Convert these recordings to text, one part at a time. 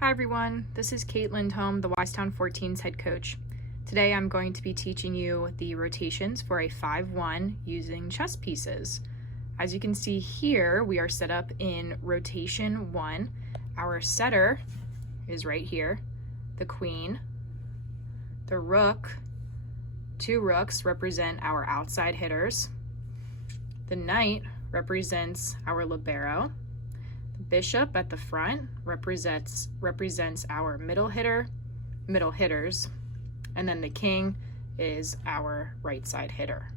Hi everyone, this is Kate Lindholm, the Wisetown 14's head coach. Today I'm going to be teaching you the rotations for a 5-1 using chess pieces. As you can see here, we are set up in rotation 1. Our setter is right here, the queen, the rook, 2 rooks represent our outside hitters, the knight represents our libero, bishop at the front represents our middle hitters, and then the king is our right side hitter.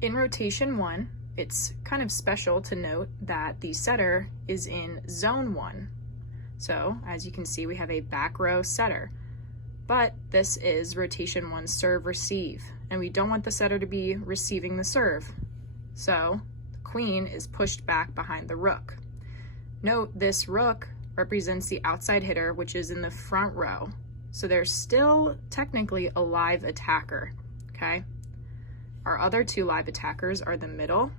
In rotation 1, it's kind of special to note that the setter is in zone 1. So as you can see, we have a back row setter, but this is rotation 1 serve receive, and we don't want the setter to be receiving the serve. So the queen is pushed back behind the rook. Note this rook represents the outside hitter, which is in the front row. So there's still technically a live attacker, okay? Our other 2 live attackers are the middle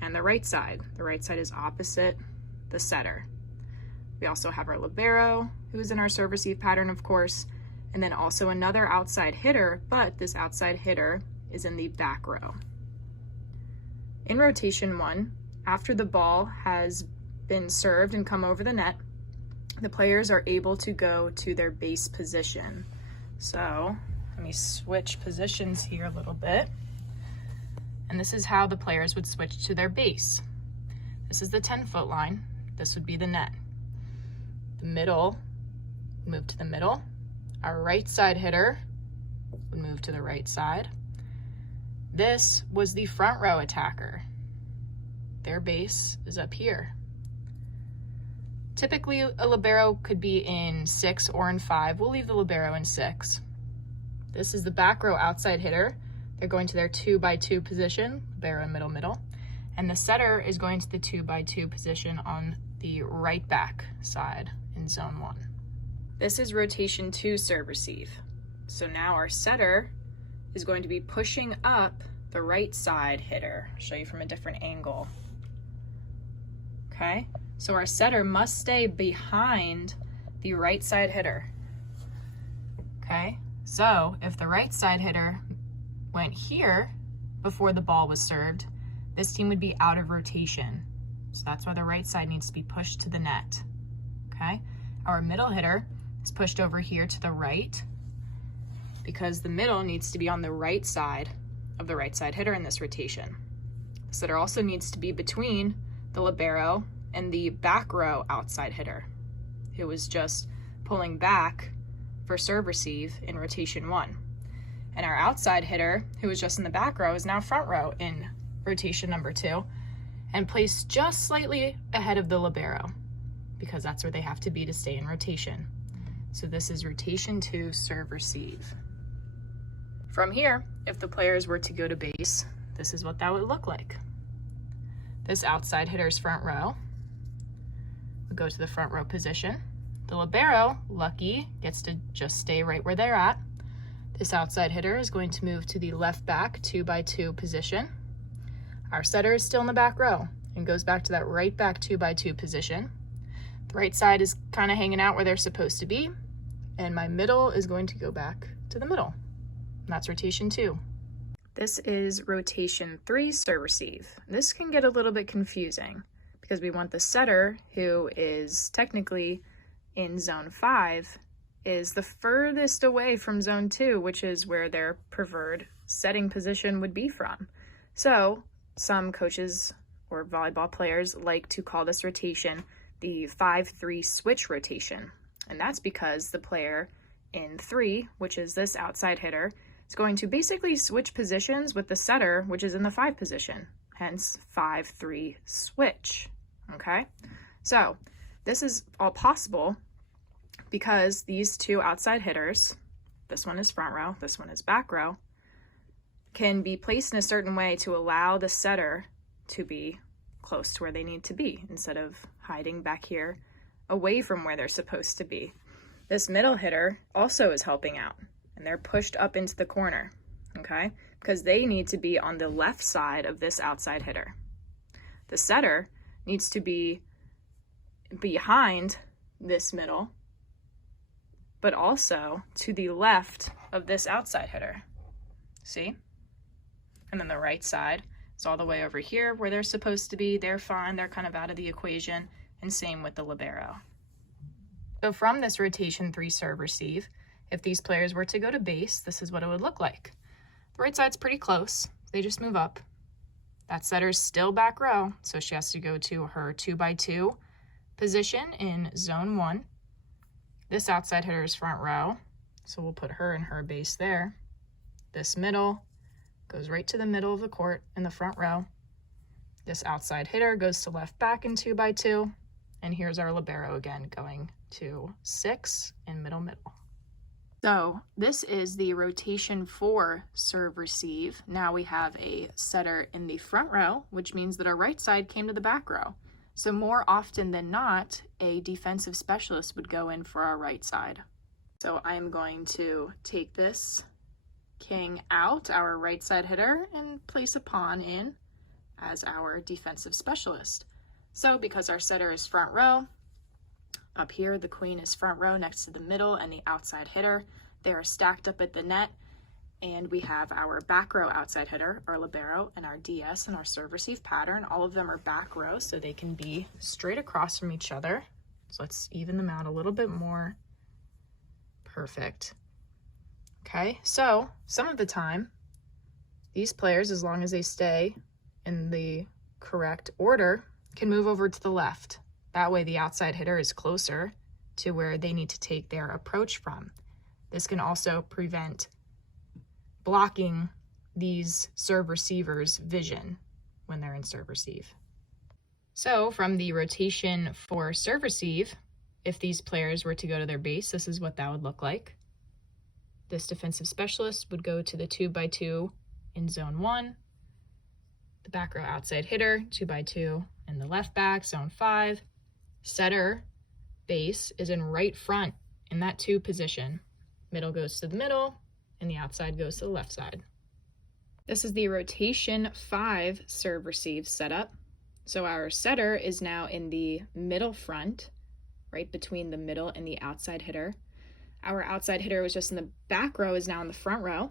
and the right side. The right side is opposite the setter. We also have our libero, who is in our serve receive pattern, of course, and then also another outside hitter, but this outside hitter is in the back row. In rotation 1, after the ball has been served and come over the net, the players are able to go to their base position. So let me switch positions here a little bit. And this is how the players would switch to their base. This is the 10-foot line. This would be the net. The middle, move to the middle. Our right side hitter would move to the right side. This was the front row attacker. Their base is up here. Typically, a libero could be in 6 or in 5. We'll leave the libero in 6. This is the back row outside hitter. They're going to their 2x2 position, libero middle. And the setter is going to the 2x2 position on the right back side in zone 1. This is rotation 2 serve receive. So now our setter is going to be pushing up the right side hitter. I'll show you from a different angle. Okay? So our setter must stay behind the right side hitter. Okay, so if the right side hitter went here before the ball was served, this team would be out of rotation. So that's why the right side needs to be pushed to the net. Okay, our middle hitter is pushed over here to the right because the middle needs to be on the right side of the right side hitter in this rotation. The setter also needs to be between the libero and the back row outside hitter, who was just pulling back for serve receive in rotation 1. And our outside hitter, who was just in the back row, is now front row in rotation number 2 and placed just slightly ahead of the libero because that's where they have to be to stay in rotation. So this is rotation 2 serve receive. From here, if the players were to go to base, this is what that would look like. This outside hitter's front row would go to the front row position. The libero, lucky, gets to just stay right where they're at. This outside hitter is going to move to the left back 2x2 position. Our setter is still in the back row and goes back to that right back 2x2 position. The right side is kind of hanging out where they're supposed to be, and my middle is going to go back to the middle. And that's rotation 2. This is rotation 3 serve receive. This can get a little bit confusing because we want the setter, who is technically in zone 5, is the furthest away from zone 2, which is where their preferred setting position would be from. So some coaches or volleyball players like to call this rotation the 5-3 switch rotation. And that's because the player in 3, which is this outside hitter, is going to basically switch positions with the setter, which is in the 5 position, hence 5-3 switch. Okay, so this is all possible because these 2 outside hitters, this one is front row, this one is back row, can be placed in a certain way to allow the setter to be close to where they need to be instead of hiding back here away from where they're supposed to be. This middle hitter also is helping out, and they're pushed up into the corner, okay, because they need to be on the left side of this outside hitter. The setter needs to be behind this middle but also to the left of this outside hitter. See? And then the right side is all the way over here where they're supposed to be. They're fine. They're kind of out of the equation. And same with the libero. So from this rotation 3 serve receive, if these players were to go to base, this is what it would look like. The right side's pretty close. They just move up. That setter's still back row, so she has to go to her 2x2 position in zone 1. This outside hitter is front row, so we'll put her in her base there. This middle goes right to the middle of the court in the front row. This outside hitter goes to left back in 2x2, and here's our libero again going to 6 in middle. So this is the rotation 4 serve receive. Now we have a setter in the front row, which means that our right side came to the back row. So more often than not, a defensive specialist would go in for our right side. So I am going to take this king out, our right side hitter, and place a pawn in as our defensive specialist. So because our setter is front row, up here the queen is front row next to the middle and the outside hitter. They are stacked up at the net, and we have our back row outside hitter, our libero, and our DS and our serve receive pattern. All of them are back row, so they can be straight across from each other. So let's even them out a little bit more. Perfect. Okay, so some of the time, these players, as long as they stay in the correct order, can move over to the left. That way the outside hitter is closer to where they need to take their approach from. This can also prevent blocking these serve receivers' vision when they're in serve receive. So from the rotation 4 serve receive, if these players were to go to their base, this is what that would look like. This defensive specialist would go to the 2x2 in zone 1. The back row outside hitter, 2x2 in the left back, zone 5. Setter base is in right front in that 2 position. Middle goes to the middle, and the outside goes to the left side. This is the rotation 5 serve receive setup. So our setter is now in the middle front, right between the middle and the outside hitter. Our outside hitter was just in the back row is now in the front row,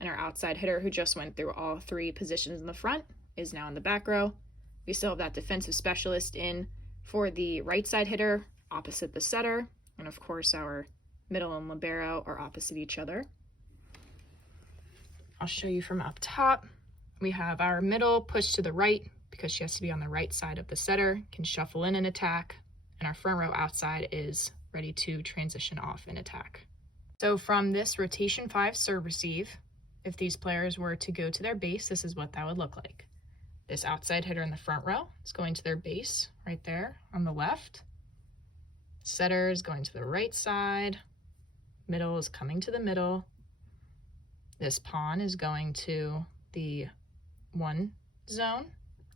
and our outside hitter, who just went through all 3 positions in the front, is now in the back row. We still have that defensive specialist in for the right side hitter opposite the setter, and of course our middle and libero are opposite each other. I'll show you from up top. We have our middle pushed to the right because she has to be on the right side of the setter, can shuffle in and attack, and our front row outside is ready to transition off and attack. So from this rotation 5 serve receive, if these players were to go to their base, this is what that would look like. This outside hitter in the front row is going to their base right there on the left. Setter is going to the right side. Middle is coming to the middle. This pawn is going to the 1 zone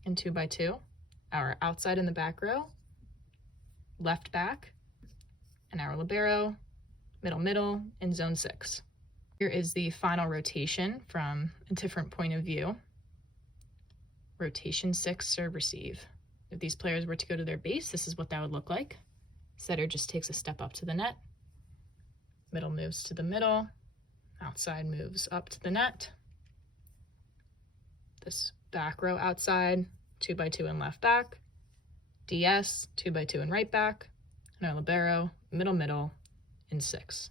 in 2x2. Our outside in the back row, left back, and our libero, middle in zone 6. Here is the final rotation from a different point of view. Rotation 6 serve receive. If these players were to go to their base, this is what that would look like. Setter just takes a step up to the net. Middle moves to the middle. Outside moves up to the net. This back row outside, 2x2 and left back. DS, 2x2 and right back. And our libero, middle in 6.